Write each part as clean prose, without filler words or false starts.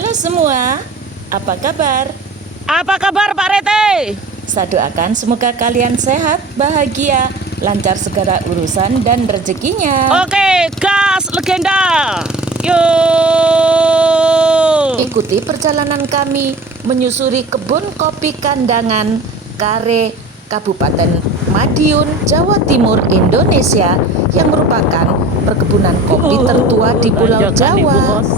Halo semua, apa kabar? Apa kabar Pak Rete? Saya doakan semoga kalian sehat, bahagia, lancar segala urusan dan rezekinya. Oke, gas legenda. Yuk. Ikuti perjalanan kami menyusuri kebun kopi Kandangan, Kare, Kabupaten Madiun, Jawa Timur, Indonesia yang merupakan perkebunan kopi tertua di Pulau Tanjakan nih, Jawa. bos.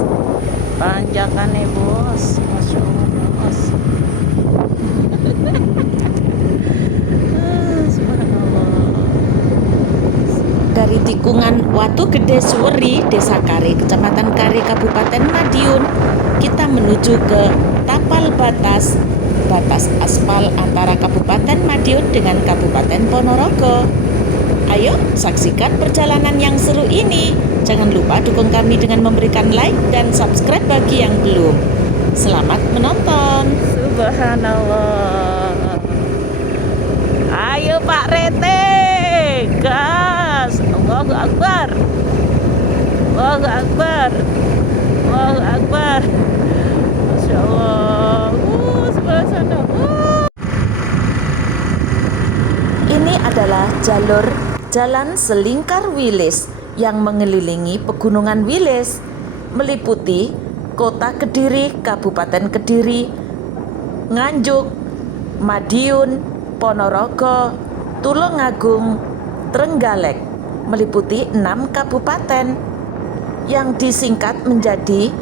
Tanjakan nih bos, Masya Allah bos. Subhanallah. Dari tikungan Watu Gede Suweri, Desa Kare, Kecamatan Kare, Kabupaten Madiun, kita menuju ke tapal batas aspal antara Kabupaten Madiun dengan Kabupaten Ponorogo. Ayo saksikan perjalanan yang seru ini. Jangan lupa dukung kami dengan memberikan like dan subscribe bagi yang belum. Selamat menonton. Subhanallah. Ayo Pak Rete, gas. Allahu Akbar. Allahu Akbar. Allahu Akbar. Masya Allah. Sebelah sana. Ini adalah jalur Jalan Selingkar Wilis yang mengelilingi Pegunungan Wilis, meliputi Kota Kediri, Kabupaten Kediri, Nganjuk, Madiun, Ponorogo, Tulungagung, Trenggalek, meliputi 6 kabupaten yang disingkat menjadi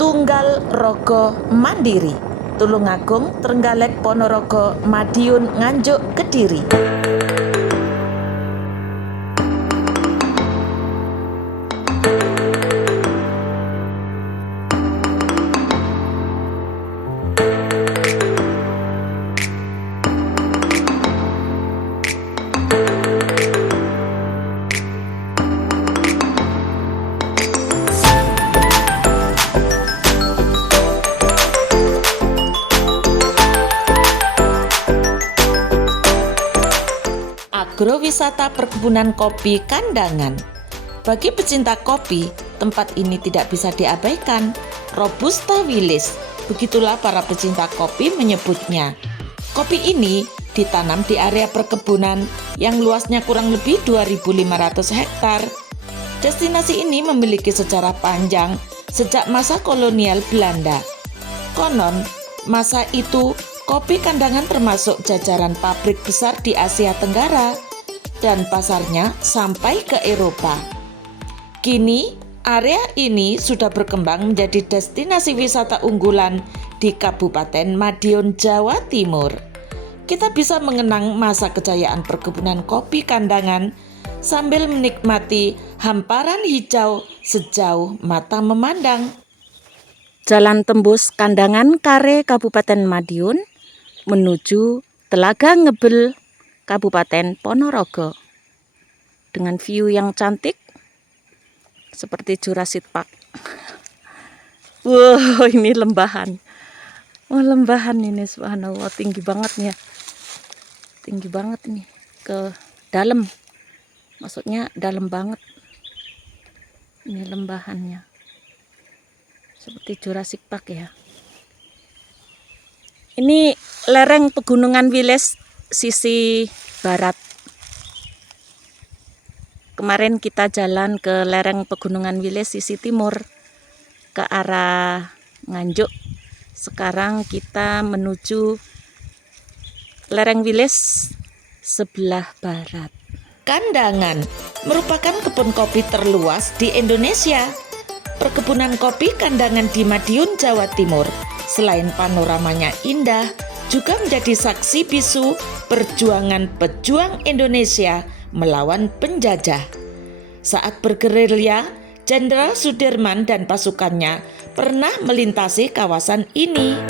Tunggal Rogo Mandiri, Tulungagung, Trenggalek, Ponorogo, Madiun, Nganjuk, Kediri. Agrowisata Perkebunan Kopi Kandangan. Bagi pecinta kopi, tempat ini tidak bisa diabaikan. Robusta Wilis, begitulah para pecinta kopi menyebutnya. Kopi ini ditanam di area perkebunan yang luasnya kurang lebih 2.500 hektar. Destinasi ini memiliki sejarah panjang sejak masa kolonial Belanda. Konon, masa itu kopi Kandangan termasuk jajaran pabrik besar di Asia Tenggara dan pasarnya sampai ke Eropa. Kini, area ini sudah berkembang menjadi destinasi wisata unggulan di Kabupaten Madiun, Jawa Timur. Kita bisa mengenang masa kejayaan perkebunan kopi Kandangan sambil menikmati hamparan hijau sejauh mata memandang. Jalan tembus Kandangan Kare, Kabupaten Madiun menuju Telaga Ngebel, Kabupaten Ponorogo, dengan view yang cantik seperti Jurassic Park. Wow, ini lembahan. Oh, lembahan ini, subhanallah, tinggi banget ya. Tinggi banget nih ke dalam. Maksudnya dalam banget. Ini lembahannya. Seperti Jurassic Park ya. Ini lereng Pegunungan Wilis sisi barat. Kemarin kita jalan ke lereng Pegunungan Wilis sisi timur ke arah Nganjuk. Sekarang kita menuju lereng Wilis sebelah barat. Kandangan merupakan kebun kopi terluas di Indonesia. Perkebunan kopi Kandangan di Madiun, Jawa Timur, selain panoramanya indah, juga menjadi saksi bisu perjuangan pejuang Indonesia melawan penjajah. Saat bergerilya, Jenderal Sudirman dan pasukannya pernah melintasi kawasan ini.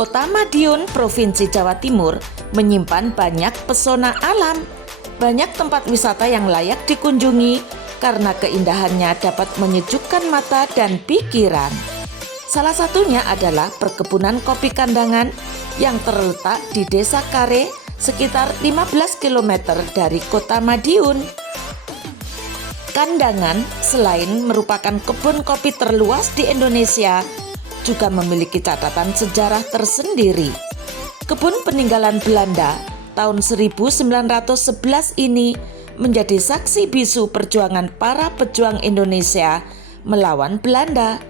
Kota Madiun, Provinsi Jawa Timur, menyimpan banyak pesona alam. Banyak tempat wisata yang layak dikunjungi karena keindahannya dapat menyejukkan mata dan pikiran. Salah satunya adalah perkebunan kopi Kandangan yang terletak di Desa Kare, sekitar 15 km dari Kota Madiun. Kandangan selain merupakan kebun kopi terluas di Indonesia, juga memiliki catatan sejarah tersendiri. Kebun peninggalan Belanda tahun 1911 ini menjadi saksi bisu perjuangan para pejuang Indonesia melawan Belanda.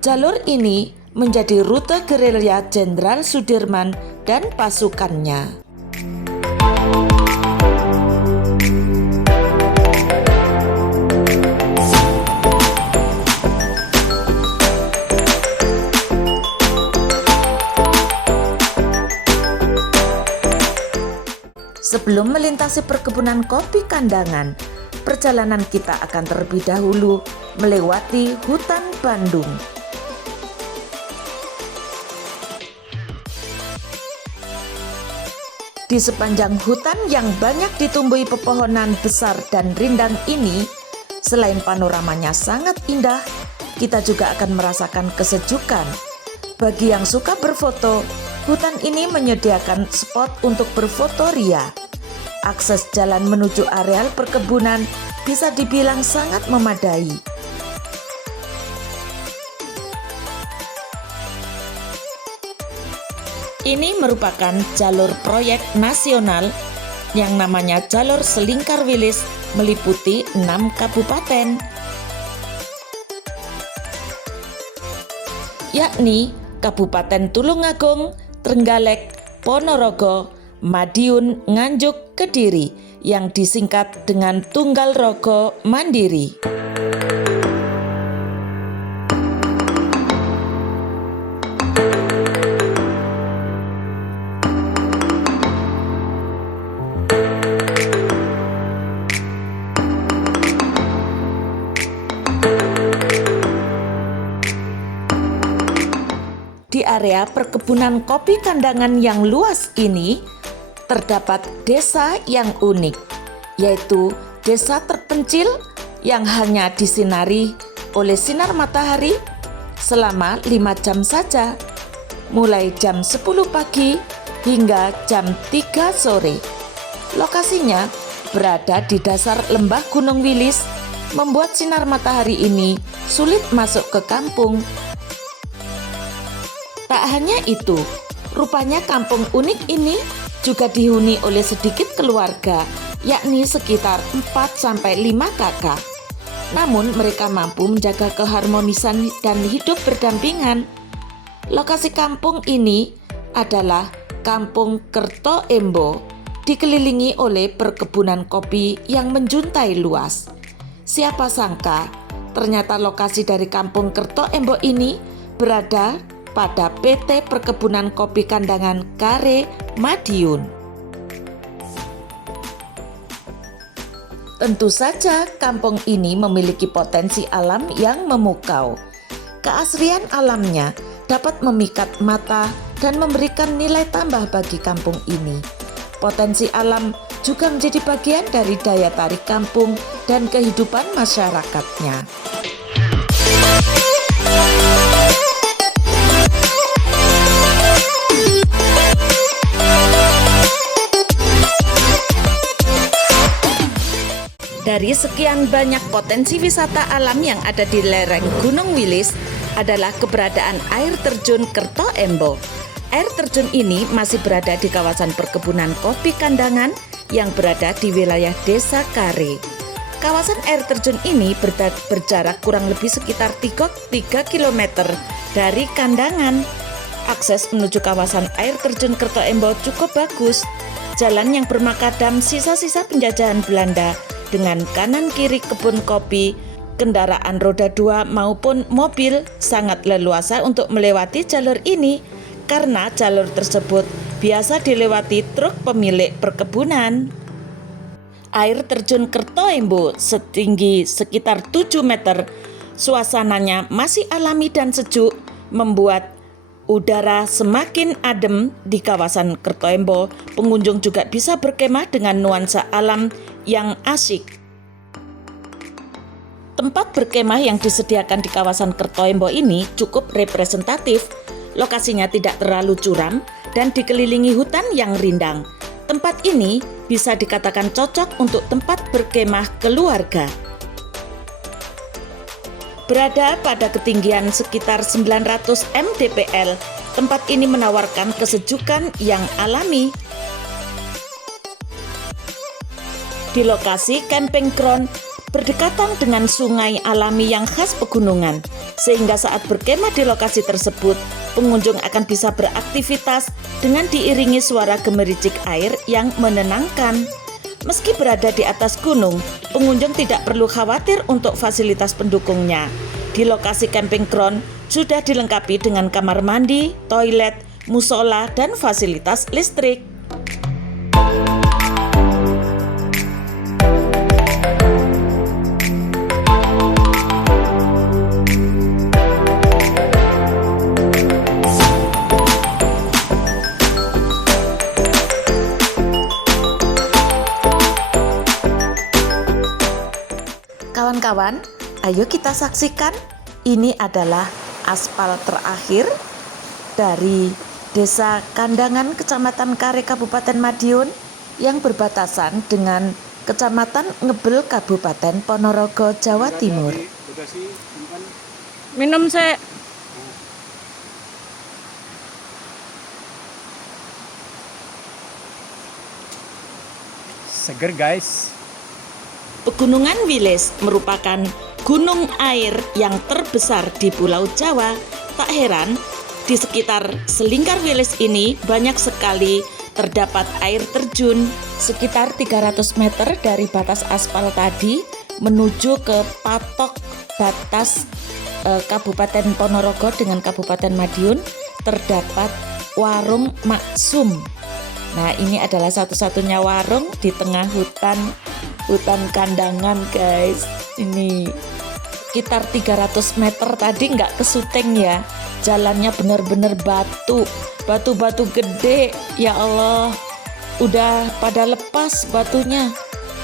Jalur ini menjadi rute gerilya Jenderal Sudirman dan pasukannya. Sebelum melintasi perkebunan kopi Kandangan, perjalanan kita akan terlebih dahulu melewati hutan Bandung. Di sepanjang hutan yang banyak ditumbuhi pepohonan besar dan rindang ini, selain panoramanya sangat indah, kita juga akan merasakan kesejukan. Bagi yang suka berfoto, hutan ini menyediakan spot untuk berfoto ria. Akses jalan menuju areal perkebunan bisa dibilang sangat memadai. Ini merupakan jalur proyek nasional yang namanya Jalur Selingkar Wilis, meliputi 6 kabupaten, yakni Kabupaten Tulungagung, Trenggalek, Ponorogo, Madiun, Nganjuk, Kediri, yang disingkat dengan Tunggal Rogo Mandiri. Di area perkebunan kopi Kandangan yang luas ini, terdapat desa yang unik, yaitu desa terpencil yang hanya disinari oleh sinar matahari selama 5 jam saja, mulai jam 10 pagi hingga jam 3 sore. Lokasinya berada di dasar lembah Gunung Wilis, membuat sinar matahari ini sulit masuk ke kampung. Tak hanya itu, rupanya kampung unik ini juga dihuni oleh sedikit keluarga, yakni sekitar 4-5 kakak. Namun mereka mampu menjaga keharmonisan dan hidup berdampingan. Lokasi kampung ini adalah Kampung Kerto Embo, dikelilingi oleh perkebunan kopi yang menjuntai luas. Siapa sangka, ternyata lokasi dari Kampung Kerto Embo ini berada pada PT Perkebunan Kopi Kandangan Kare, Madiun. Tentu saja kampung ini memiliki potensi alam yang memukau. Keasrian alamnya dapat memikat mata dan memberikan nilai tambah bagi kampung ini. Potensi alam juga menjadi bagian dari daya tarik kampung dan kehidupan masyarakatnya. Dari sekian banyak potensi wisata alam yang ada di lereng Gunung Wilis adalah keberadaan air terjun Kerto Embo. Air terjun ini masih berada di kawasan perkebunan kopi Kandangan yang berada di wilayah Desa Kare. Kawasan air terjun ini berjarak kurang lebih sekitar 3 km dari Kandangan. Akses menuju kawasan air terjun Kerto Embo cukup bagus. Jalan yang bermakadam sisa-sisa penjajahan Belanda dengan kanan kiri kebun kopi, kendaraan roda 2 maupun mobil sangat leluasa untuk melewati jalur ini karena jalur tersebut biasa dilewati truk pemilik perkebunan. Air terjun Kerto Embo setinggi sekitar 7 meter, suasananya masih alami dan sejuk, membuat Udara semakin adem di kawasan Kertoembo, pengunjung juga bisa berkemah dengan nuansa alam yang asyik. Tempat berkemah yang disediakan di kawasan Kertoembo ini cukup representatif. Lokasinya tidak terlalu curam dan dikelilingi hutan yang rindang. Tempat ini bisa dikatakan cocok untuk tempat berkemah keluarga. Berada pada ketinggian sekitar 900 mdpl, tempat ini menawarkan kesejukan yang alami. Di lokasi camping ground berdekatan dengan sungai alami yang khas pegunungan, sehingga saat berkemah di lokasi tersebut, pengunjung akan bisa beraktivitas dengan diiringi suara gemericik air yang menenangkan. Meski berada di atas gunung, pengunjung tidak perlu khawatir untuk fasilitas pendukungnya. Di lokasi camping ground sudah dilengkapi dengan kamar mandi, toilet, musola, dan fasilitas listrik. Kawan-kawan, ayo kita saksikan. Ini adalah aspal terakhir dari Desa Kandangan, Kecamatan Kare, Kabupaten Madiun yang berbatasan dengan Kecamatan Ngebel, Kabupaten Ponorogo, Jawa Timur. Minum sih. Seger guys. Pegunungan Wilis merupakan gunung air yang terbesar di Pulau Jawa. Tak heran, di sekitar Selingkar Wilis ini banyak sekali terdapat air terjun. Sekitar 300 meter dari batas aspal tadi menuju ke patok batas Kabupaten Ponorogo dengan Kabupaten Madiun terdapat warung Maksum. Nah, ini adalah satu-satunya warung di tengah hutan kandangan, guys. Ini sekitar 300 meter tadi nggak kesyuting ya. Jalannya benar-benar batu gede. Ya Allah, udah pada lepas batunya.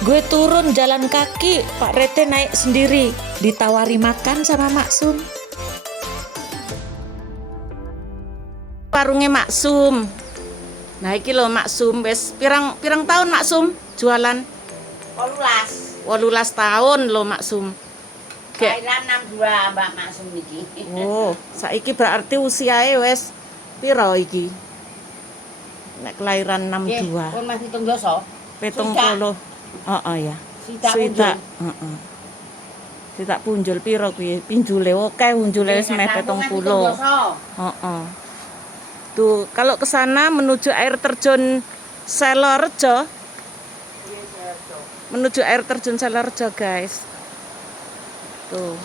Gue turun jalan kaki, Pak Rete naik sendiri. Ditawari makan sama Maksum. Warungnya Maksum. Nah, iki lho Maksum, wis pirang tahun Maksum jualan? 18 tahun lho Maksum. Kelahiran 62 Mbak Maksum iki. Oh, saiki berarti usiae wis piro iki? Nek kelahiran 62. Pun masih hitung dosa. 70. Ya. Swidak Heeh. Swidak punjul piro kuwi? Pinjule akeh, unjule wis meh 70. Heeh. Tuh, kalau ke sana menuju air terjun Selorejo. Menuju air terjun Selorejo, guys. Tuh.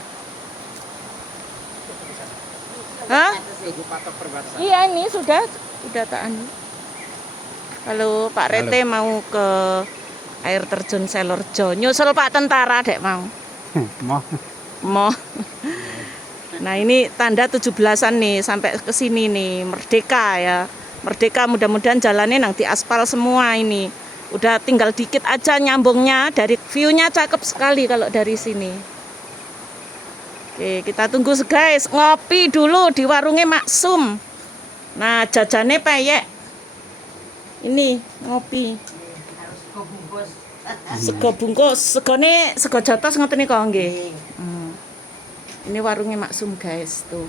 Hah? Iya, ini sudah tak anu. Kalau Pak Rete mau ke air terjun Selorejo, nyusul Pak Tentara dek mau. Mau. Nah, ini tanda 17-an nih sampai ke sini nih, Merdeka ya. Merdeka, mudah-mudahan jalannya nang di aspal semua ini. Udah tinggal dikit aja nyambungnya, dari view-nya cakep sekali kalau dari sini. Oke, kita tunggu guys, ngopi dulu di warungnya Maksum. Nah, jajannya peyek. Ini ngopi. Sego bungkus, segone sego jotos ngoten niku nggih. Ini warungnya Maksum, guys, tuh.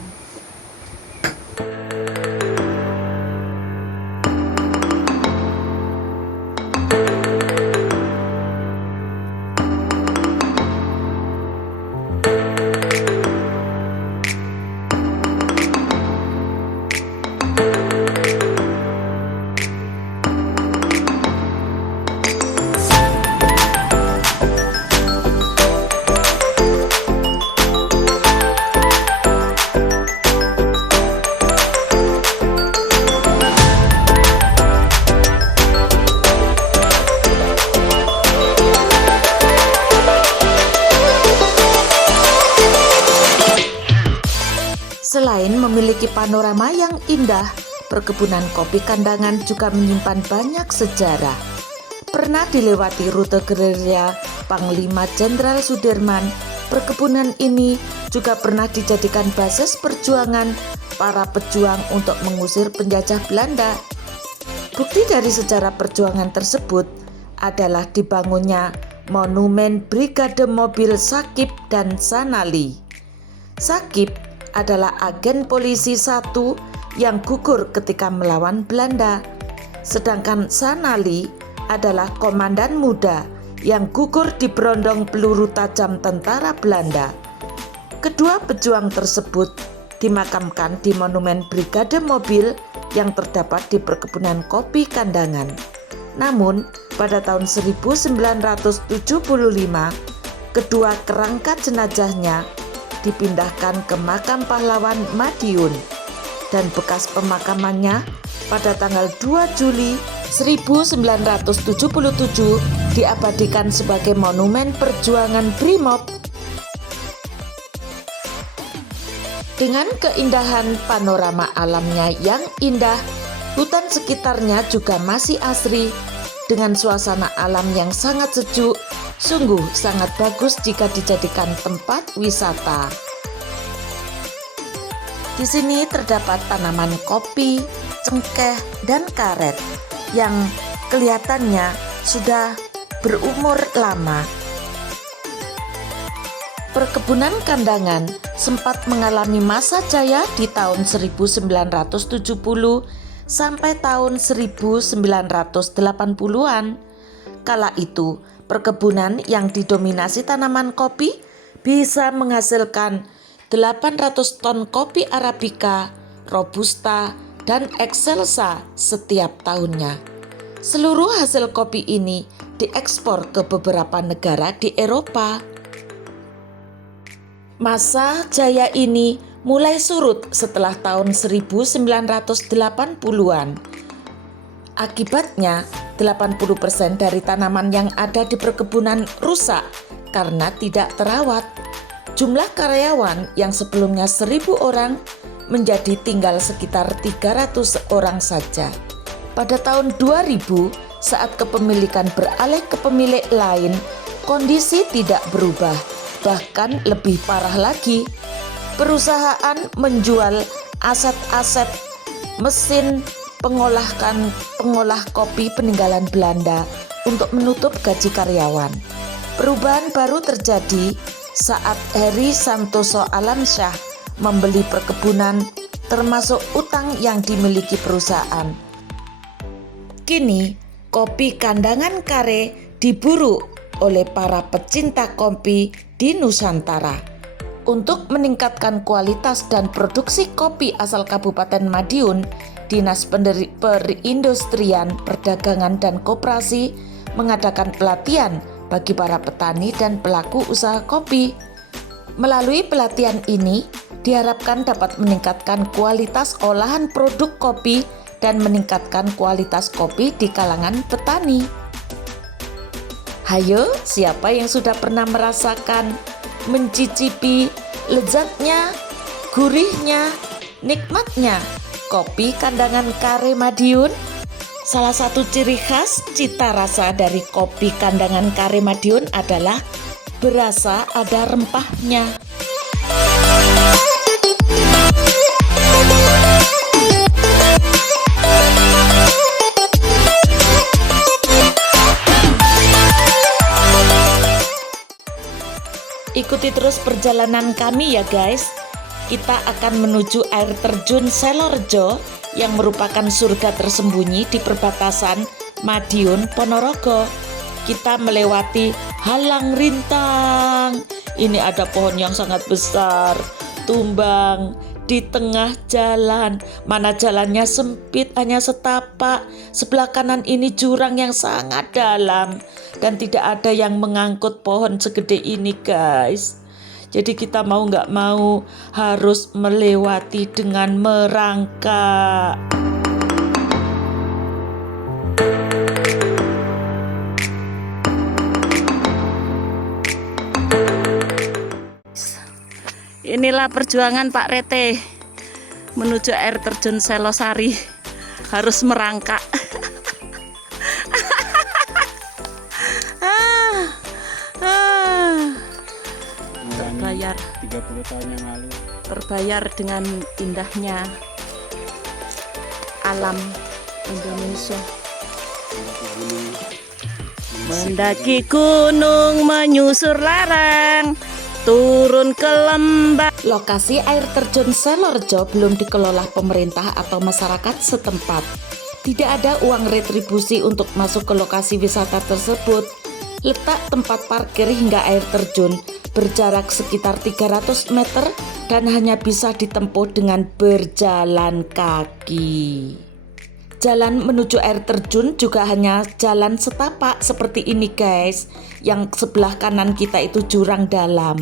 Selain memiliki panorama yang indah, perkebunan kopi Kandangan juga menyimpan banyak sejarah. Pernah dilewati rute gerilya Panglima Jenderal Sudirman, perkebunan ini juga pernah dijadikan basis perjuangan para pejuang untuk mengusir penjajah Belanda. Bukti dari sejarah perjuangan tersebut adalah dibangunnya monumen Brigade Mobil Sakip dan Sanali. Sakip adalah agen polisi satu yang gugur ketika melawan Belanda, sedangkan Sanali adalah komandan muda yang gugur di berondong peluru tajam tentara Belanda. Kedua pejuang tersebut dimakamkan di monumen Brigade Mobil yang terdapat di perkebunan kopi Kandangan. Namun, pada tahun 1975, kedua kerangka jenazahnya dipindahkan ke makam pahlawan Madiun dan bekas pemakamannya pada tanggal 2 Juli 1977 diabadikan sebagai monumen perjuangan Brimob. Dengan keindahan panorama alamnya yang indah, hutan sekitarnya juga masih asri dengan suasana alam yang sangat sejuk. Sungguh sangat bagus jika dijadikan tempat wisata. Di sini terdapat tanaman kopi, cengkeh, dan karet yang kelihatannya sudah berumur lama. Perkebunan Kandangan sempat mengalami masa jaya di tahun 1970 sampai tahun 1980-an. Kala itu, perkebunan yang didominasi tanaman kopi bisa menghasilkan 800 ton kopi Arabica, Robusta, dan Excelsa setiap tahunnya. Seluruh hasil kopi ini diekspor ke beberapa negara di Eropa. Masa jaya ini mulai surut setelah tahun 1980-an. Akibatnya, 80% dari tanaman yang ada di perkebunan rusak karena tidak terawat. Jumlah karyawan yang sebelumnya 1.000 orang menjadi tinggal sekitar 300 orang saja. Pada tahun 2000, saat kepemilikan beralih ke pemilik lain, kondisi tidak berubah, bahkan lebih parah lagi. Perusahaan menjual aset-aset mesin pengolah kopi peninggalan Belanda untuk menutup gaji karyawan. Perubahan baru terjadi saat Heri Santoso Alamsyah membeli perkebunan termasuk utang yang dimiliki perusahaan. Kini kopi Kandangan Kare diburu oleh para pecinta kopi di Nusantara. Untuk meningkatkan kualitas dan produksi kopi asal Kabupaten Madiun, Dinas Perindustrian, Perdagangan, dan Koperasi mengadakan pelatihan bagi para petani dan pelaku usaha kopi. Melalui pelatihan ini, diharapkan dapat meningkatkan kualitas olahan produk kopi dan meningkatkan kualitas kopi di kalangan petani. Hayo, siapa yang sudah pernah merasakan, mencicipi lezatnya, gurihnya, nikmatnya kopi Kandangan Kare Madiun? Salah satu ciri khas cita rasa dari kopi Kandangan Kare Madiun adalah berasa ada rempahnya. Ikuti terus perjalanan kami ya guys. Kita akan menuju air terjun Selorjo yang merupakan surga tersembunyi di perbatasan Madiun Ponorogo. Kita melewati halang rintang. Ini ada pohon yang sangat besar, tumbang di tengah jalan. Mana jalannya sempit, hanya setapak. Sebelah kanan ini jurang yang sangat dalam dan tidak ada yang mengangkut pohon segede ini guys. Jadi kita mau nggak mau harus melewati dengan merangkak. Inilah perjuangan Pak Rete menuju air terjun Selosari harus merangkak. Terbayar 30 tahun yang lalu. Terbayar dengan indahnya alam Indonesia. Mendaki gunung, menyusur larang, turun ke lembah. Lokasi air terjun Selorjo belum dikelola pemerintah atau masyarakat setempat. Tidak ada uang retribusi untuk masuk ke lokasi wisata tersebut. Letak tempat parkir hingga air terjun berjarak sekitar 300 meter dan hanya bisa ditempuh dengan berjalan kaki. Jalan menuju air terjun juga hanya jalan setapak seperti ini guys. Yang sebelah kanan kita itu jurang dalam.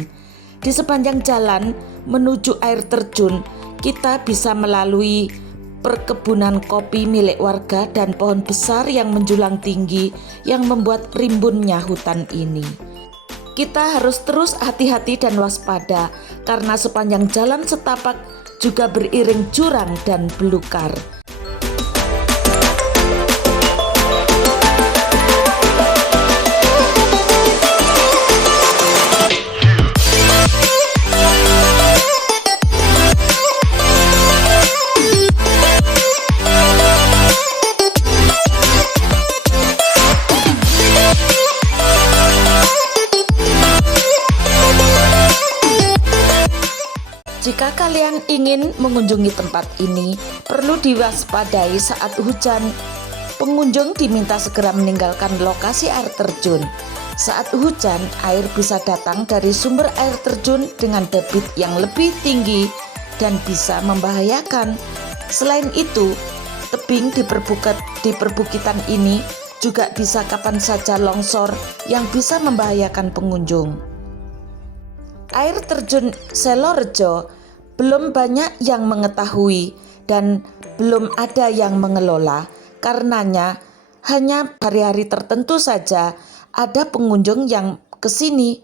Di sepanjang jalan menuju air terjun kita bisa melalui perkebunan kopi milik warga dan pohon besar yang menjulang tinggi yang membuat rimbunnya hutan ini. Kita harus terus hati-hati dan waspada karena sepanjang jalan setapak juga beriring jurang dan belukar. Jika kalian ingin mengunjungi tempat ini, perlu diwaspadai saat hujan. Pengunjung diminta segera meninggalkan lokasi air terjun. Saat hujan, air bisa datang dari sumber air terjun dengan debit yang lebih tinggi dan bisa membahayakan. Selain itu, tebing di perbukitan ini juga bisa kapan saja longsor yang bisa membahayakan pengunjung. Air terjun Selorjo belum banyak yang mengetahui dan belum ada yang mengelola. Karenanya hanya hari-hari tertentu saja ada pengunjung yang ke sini.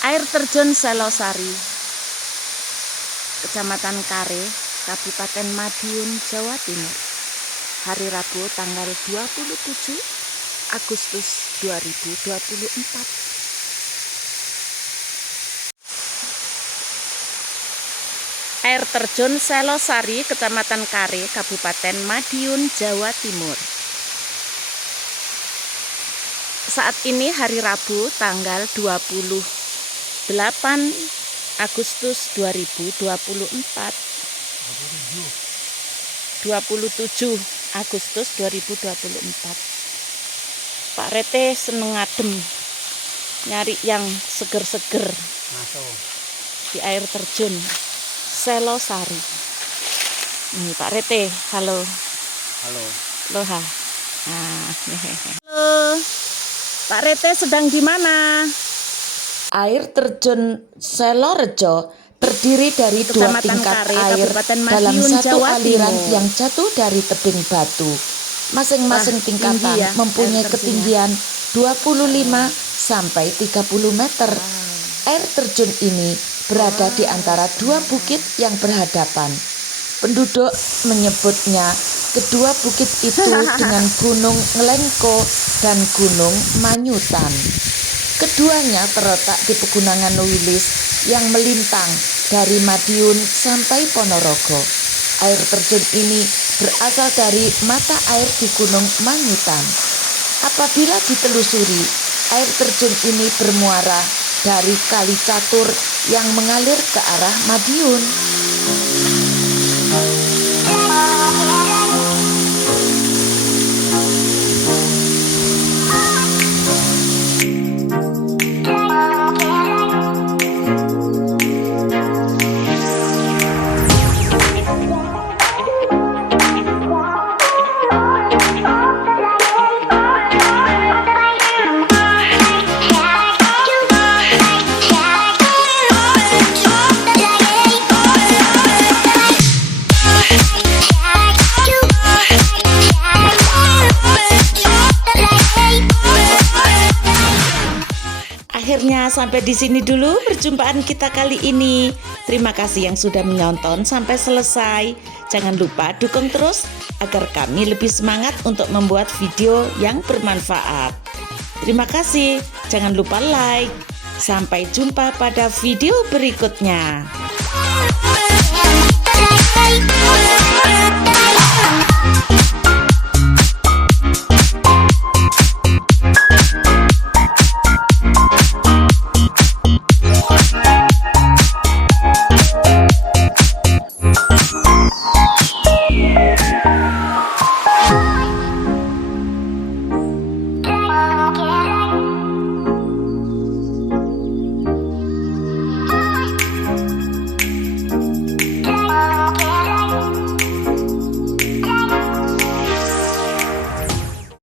Air terjun Selosari, Kecamatan Kare, Kabupaten Madiun, Jawa Timur. Hari Rabu tanggal 27 Agustus 2024. Air terjun Selosari, Kecamatan Kare, Kabupaten Madiun, Jawa Timur. Saat ini hari Rabu tanggal 28 Agustus 2024. 27 Agustus 2024. Pak Rete seneng ngadem, nyari yang seger-seger di air terjun Selosari. Ini Pak Rete, halo. Halo. Loha. Halo. Pak Rete sedang di mana? Air terjun Selorjo terdiri dari dua Kecamatan tingkat Kare, air Kabupaten dalam Madiun, satu Jawa aliran Timur. yang jatuh dari tebing batu. Masing-masing Wah, tingkatan tinggi ya, mempunyai air terjunnya. ketinggian 25 sampai 30 meter. Air terjun ini berada di antara dua bukit yang berhadapan. Penduduk menyebutnya kedua bukit itu dengan Gunung Ngelengko dan Gunung Manyutan. Keduanya terletak di Pegunungan Wilis yang melintang dari Madiun sampai Ponorogo. Air terjun ini berasal dari mata air di Gunung Manyutan. Apabila ditelusuri, air terjun ini bermuara dari Kali Catur yang mengalir ke arah Madiun. semuanya, sampai di sini dulu perjumpaan kita kali ini. Terima kasih yang sudah menonton sampai selesai. Jangan lupa dukung terus agar kami lebih semangat untuk membuat video yang bermanfaat. Terima kasih, jangan lupa like. Sampai jumpa pada video berikutnya.